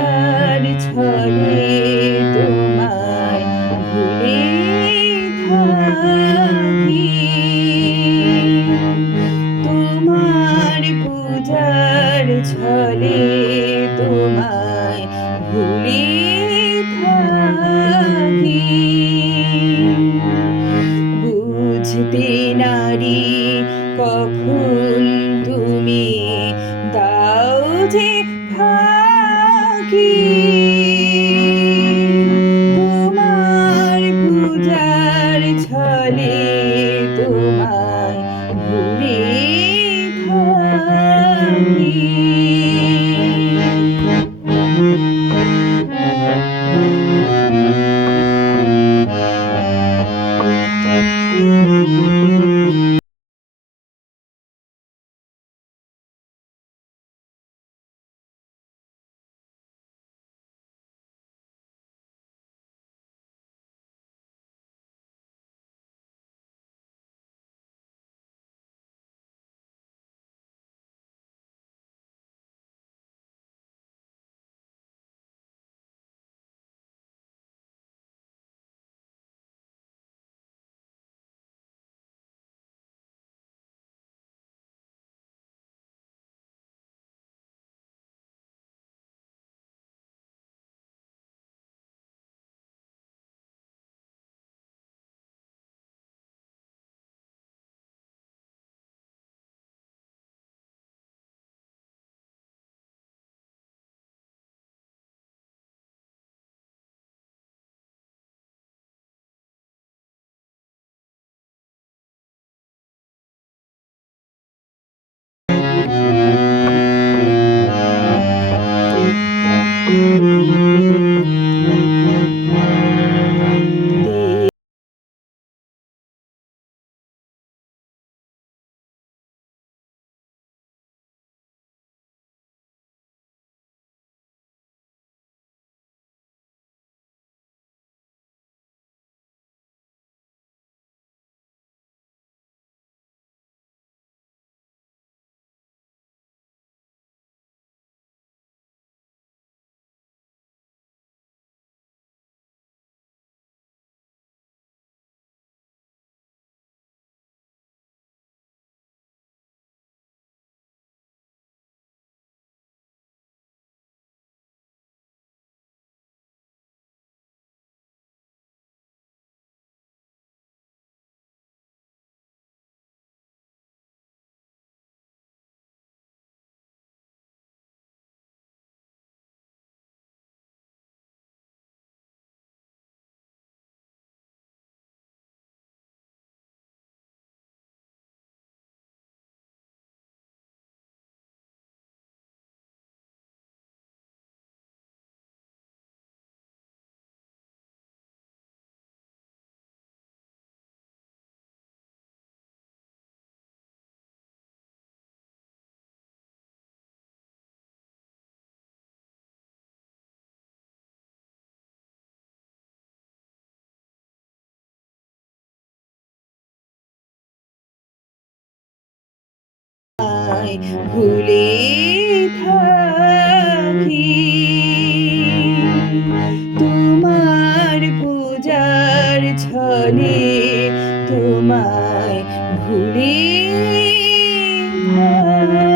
পূজার ছলে তোমায় ভুলে থাকি। তোমার পূজার ছলে তোমায় ভুলে থাকি। বুঝতে নারী কখন তোমায় ভুলে থাকি। তোমার পূজার ছলে তোমায় ভুলে থাকি।